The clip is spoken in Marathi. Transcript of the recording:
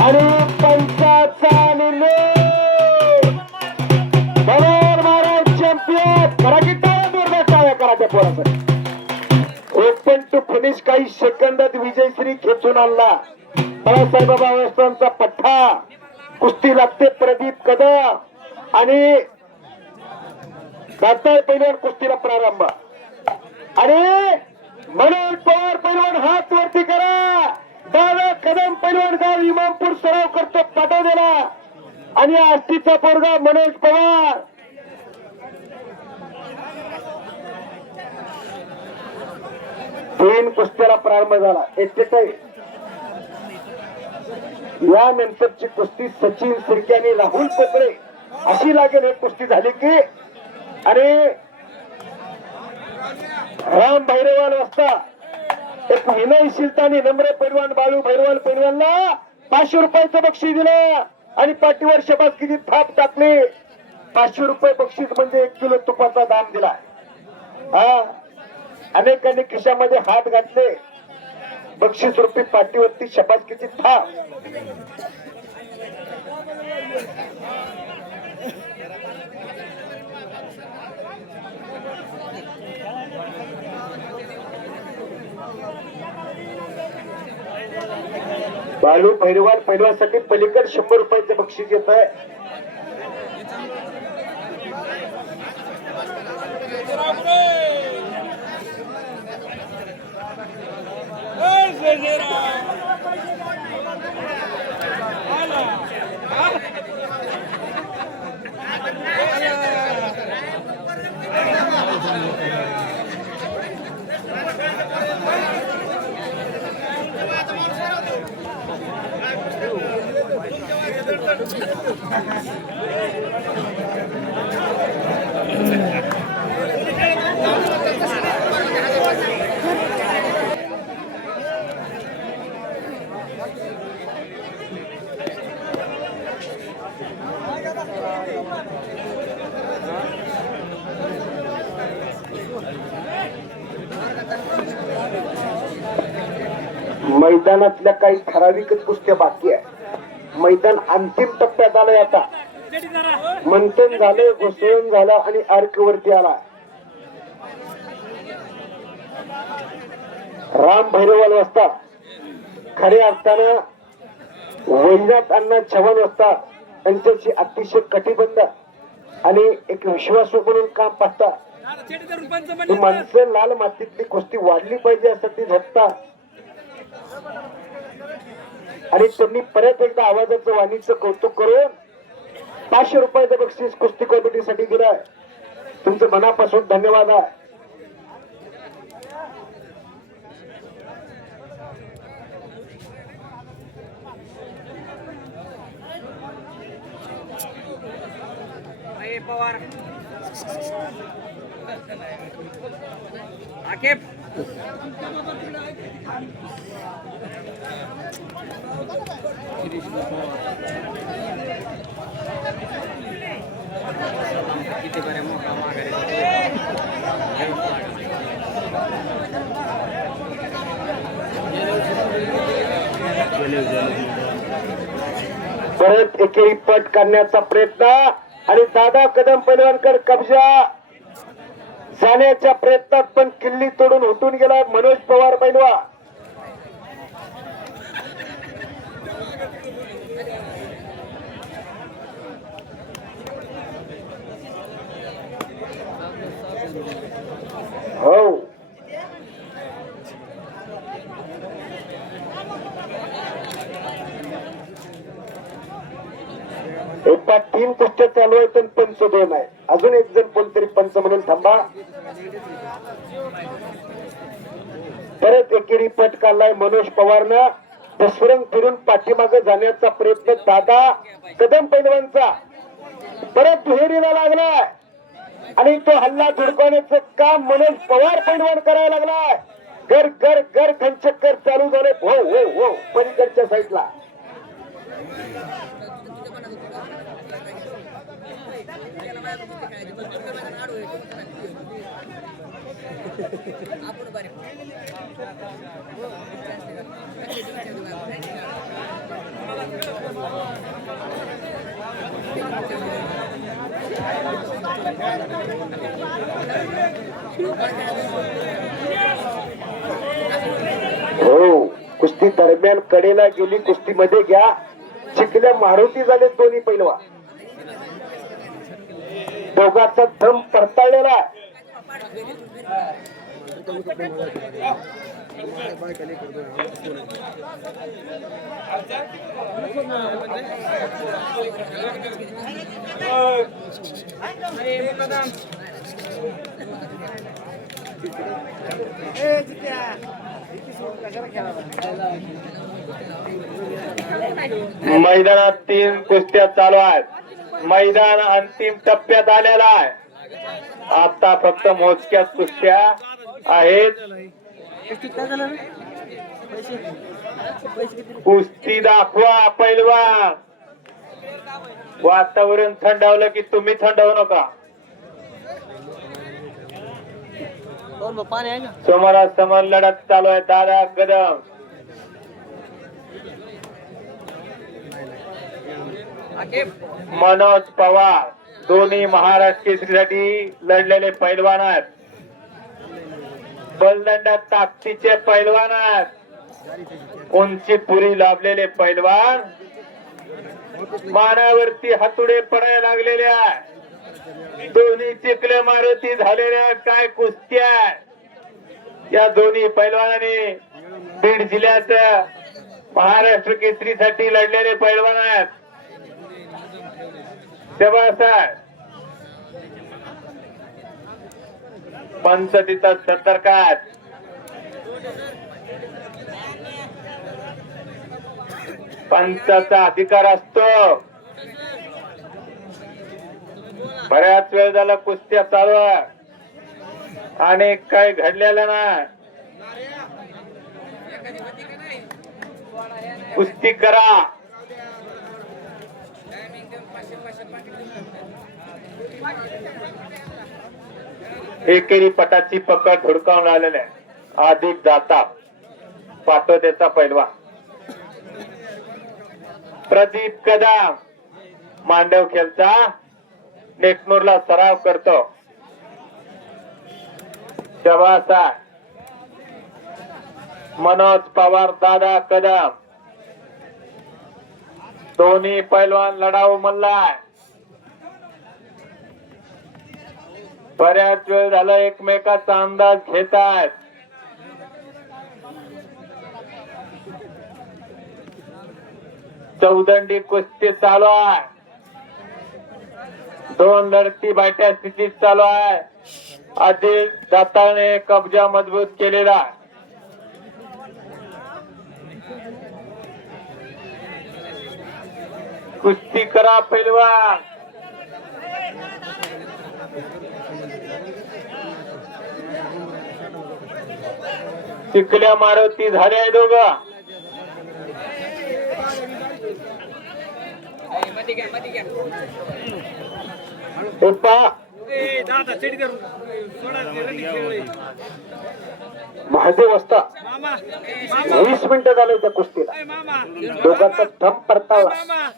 आणि पंचाचा चॅम्पियन कराच्या पोरासाठी ओपन टू फिनिश काही सेकंदात विजयश्री खेचून आणला. बाळासाहेब अवस्थांचा पठ्ठा कुस्ती लागते. प्रदीप कदम आणि दातार पैलवान कुस्तीला प्रारंभ. आणि मनोज पवार पैलवान हात वरती करा. दादा कदम पैलवान गाव इमामपूर सराव करतो पाठवलेला. आणि आष्टीचा पोरगा मनोज पवार तीन कुस्त्याला प्रारंभ झाला. यानंतरची कुस्ती सचिन सिरके आणि राहुल पोकळे अशी लागेल. एक कुस्ती झाली की आणि राम भैरवाल वाजता एक विनयशीलता आणि नम्र पैलवान बाळू भैरवाल पैलवानला 500 रुपयाचं बक्षीस दिलं आणि पाठीवर शबासकीची थाप टाकली. 500 रुपये बक्षीस म्हणजे 1 किलो तुपाचा दाम दिला. हा अनेकांनी खिशामध्ये हात घातले. बक्षीस रुपये पाठीवरती शबासकीची थाप. बाळू भैरवाल पैलवानसाठी पलीकड 100 रुपयाचं बक्षीस येत आहे. मैदानातल्या काही ठराविकच कुस्त्या बाकी आहे. मैदान अंतिम टप्प्यात आलंय. आता मंथन झालं, घुसळण झालं आणि अर्क वरती आला. राम भैरवाल वाजतात खऱ्या अर्थानं वैनाथ अण्णा चव्हाण वाजतात. त्यांच्याशी अतिशय कटिबद्ध आणि एक विश्वासू म्हणून काम पाहतात. माणसं लाल मातीतली कुस्ती वाढली पाहिजे असं ती झटतात. आणि त्यांनी परत एकदा आवाजाचं वाणीचं कौतुक करून 500 रुपयाचं बक्षीस कुस्ती कमिटीसाठी दिलंय. तुमचं मनापासून धन्यवाद आहे. पवार आकेब किती बरे मोठा माघारी परत एकेरी पट करण्याचा प्रयत्न आणि दादा कदम पैलवानकर कब्जा जाण्याच्या प्रयत्नात पण किल्ली तोडून उठून गेला मनोज पवार पैलवान. हो एका 3 कुस्त्या चालू आहेत पण पंच 2 आहे. अजून एक जण कोणतरी पंच म्हणून थांबा. परत एकेरी पट काढलाय मनोज पवारनं. दसवरंग फिरून पाठीमागे जाण्याचा प्रयत्न दादा कदम पैलवानचा परत दुहेरीला लागलाय आणि तो हल्ला धुडकवण्याचं काम मनोज पवार पैलवान करायला लागलाय. घर घर घर घनचक्कर चालू झाले. हो हो हो पलीकडच्या साईडला हो, कुस्ती दरम्यान कडेला गेली, कुस्तीमध्ये घ्या. चिखल्या मारुती झाले दोन्ही पैलवा. दोघांचा दम परताळलेला आहे. मैदानात 3 कुस्त्या चालू आहेत. मैदान अंतिम टप्प्यात आलेला आहे. आता फक्त मोजक्याच कुस्त्या आहेत. कुस्ती दाखवा पैलवान. वातावरण थंडावलं की तुम्ही थंडावू नका. समोरासमोर लढत चालू आहे. दादा कदम मनोज पवार दोन्ही महाराष्ट्र केसरीसाठी लढलेले पैलवान आहेत. बलदंडात ताकदीचे पैलवान आहेत. उंची पुरी लाभलेले पैलवान. मानावरती हातुडे पडायला लागलेले आहे. दोन्ही चिखले मारुती झालेले आहेत. काय कुस्त्या या दोन्ही पैलवानांनी बीड जिल्ह्यात महाराष्ट्र केसरीसाठी लढलेले पैलवान आहेत. पंच तिथं सतर्क आहेत. पंचाचा अधिकार असतो. बऱ्याच वेळ झाला कुस्त्या चालू आहे आणि काही घडलेलं नाही. कुस्ती करा. एकेरी पटाची पकड धुडकावून आलेले अधिक जाता पाटोद्याचा पैलवान प्रदीप कदम मांडवखेलचा नेकनूरला सराव करतो. शबासा मनोज पवार दादा कदम दोन्ही पैलवान लढाऊ मल्लाय. बऱ्याच वेळ झाला एकमेकाचा अंदाज घेत आहेत. चौदंडी कुस्ती चालू आहे. 2 लढती बाट्या स्थितीत चालू आहे. आधी दाताने कब्जा मजबूत केलेला आहे. कुस्ती करा पैलवान. चिखल्या मारुती झाले दोघं. महादेव असता 20 मिनिटं झाले त्या कुस्तीला. दोघांचा थंब परतावला.